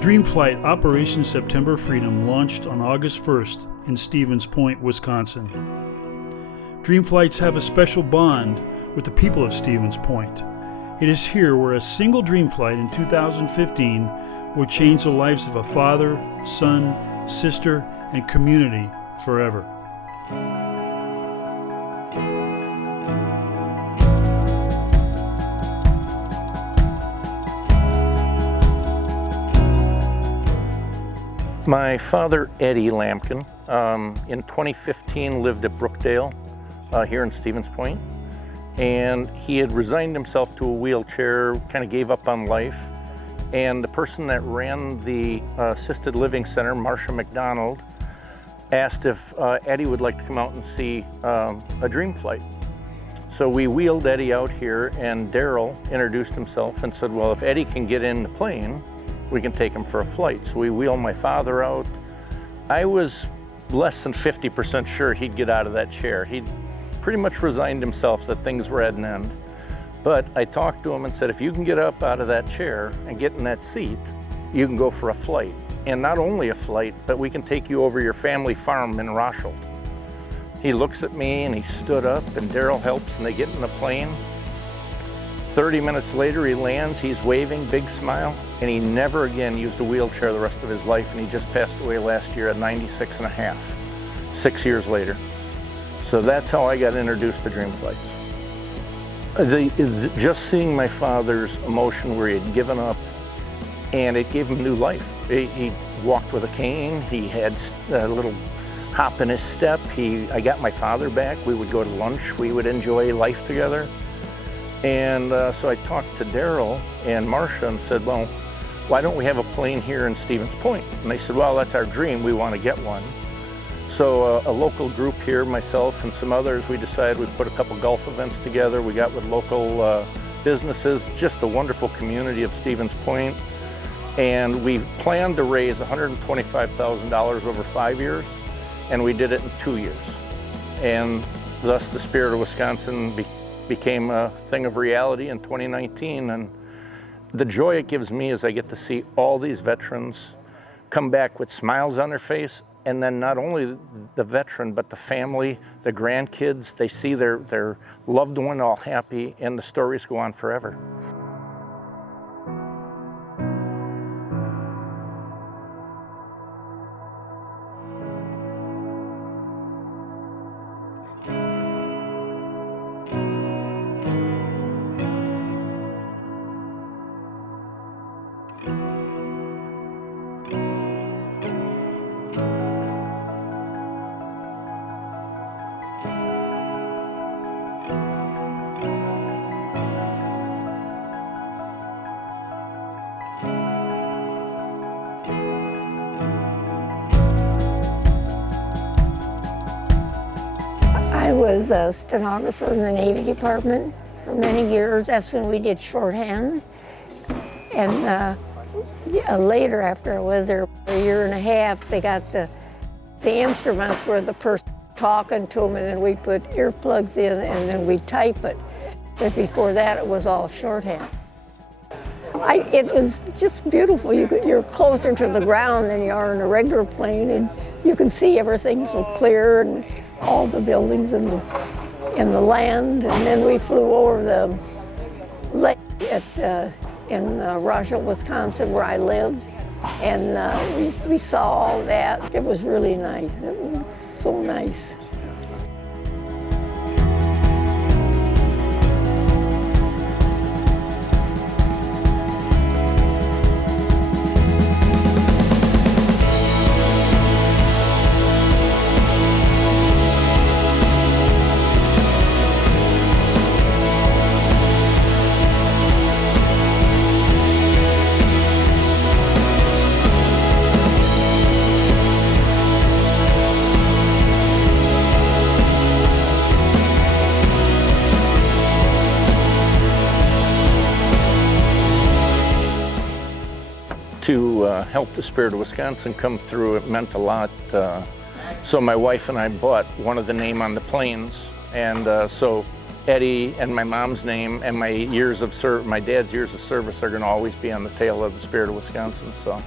Dream Flight Operation September Freedom launched on August 1st in Stevens Point, Wisconsin. Dream Flights have a special bond with the people of Stevens Point. It is here where a single Dream Flight in 2015 would change the lives of a father, son, sister, and community forever. My father, Eddie Lamken, in 2015 lived at Brookdale here in Stevens Point, and he had resigned himself to a wheelchair, kind of gave up on life, and the person that ran the assisted living center, Marcia McDonald, asked if Eddie would like to come out and see a Dream Flight. So we wheeled Eddie out here, and Daryl introduced himself and said, well, if Eddie can get in the plane, we can take him for a flight. So we wheeled my father out. I was less than 50% sure he'd get out of that chair. He'd pretty much resigned himself that things were at an end. But I talked to him and said, if you can get up out of that chair and get in that seat, you can go for a flight. And not only a flight, but we can take you over your family farm in Rochelle. He looks at me and he stood up, and Daryl helps, and they get in the plane. 30 minutes later, he lands, he's waving, big smile, and he never again used a wheelchair the rest of his life, and he just passed away last year at 96 and a half, 6 years later. So that's how I got introduced to Dream Flights. Just seeing my father's emotion where he had given up, and it gave him new life. He walked with a cane, he had a little hop in his step. I got my father back, we would go to lunch, we would enjoy life together. And so I talked to Daryl and Marcia and said, well, why don't we have a plane here in Stevens Point? And they said, well, that's our dream, we want to get one. So a local group here, myself and some others, we decided we'd put a couple golf events together. We got with local businesses, just a wonderful community of Stevens Point. And we planned to raise $125,000 over 5 years, and we did it in 2 years. And thus the Spirit of Wisconsin became a thing of reality in 2019, and the joy it gives me is I get to see all these veterans come back with smiles on their face, and then not only the veteran, but the family, the grandkids, they see their loved one all happy, and the stories go on forever. I was a stenographer in the Navy Department for many years. That's when we did shorthand. And later, after I was there for a year and a half, they got the instruments where the person talking to them, and then we put earplugs in, and then we type it. But before that, it was all shorthand. It was just beautiful. You're closer to the ground than you are in a regular plane, and you can see everything so clear, and all the buildings and the land. And then we flew over the lake in Rochelle, Wisconsin, where I lived, and we saw all that. It was really nice. It was so nice. To help the Spirit of Wisconsin come through, it meant a lot. So my wife and I bought one of the name on the planes, and so Eddie and my mom's name and my dad's years of service are going to always be on the tail of the Spirit of Wisconsin. So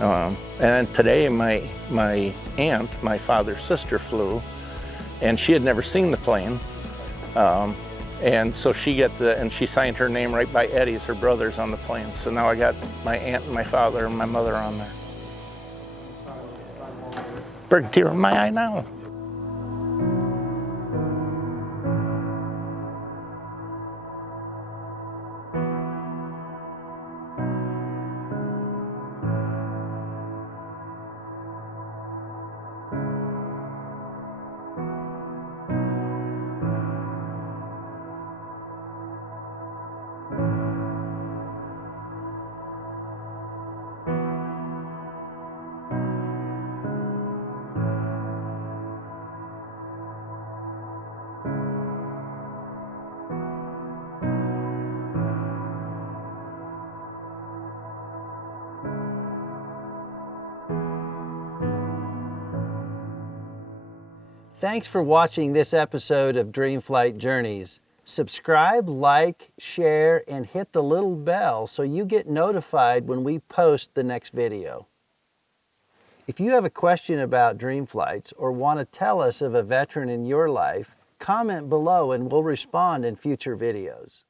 And today my aunt, my father's sister, flew, and she had never seen the plane. And so she signed her name right by Eddie's, her brother's, on the plane. So now I got my aunt and my father and my mother on there. Big tear in my eye now. Thanks for watching this episode of Dreamflight Journeys. Subscribe, like, share, and hit the little bell so you get notified when we post the next video. If you have a question about dream flights or want to tell us of a veteran in your life, comment below and we'll respond in future videos.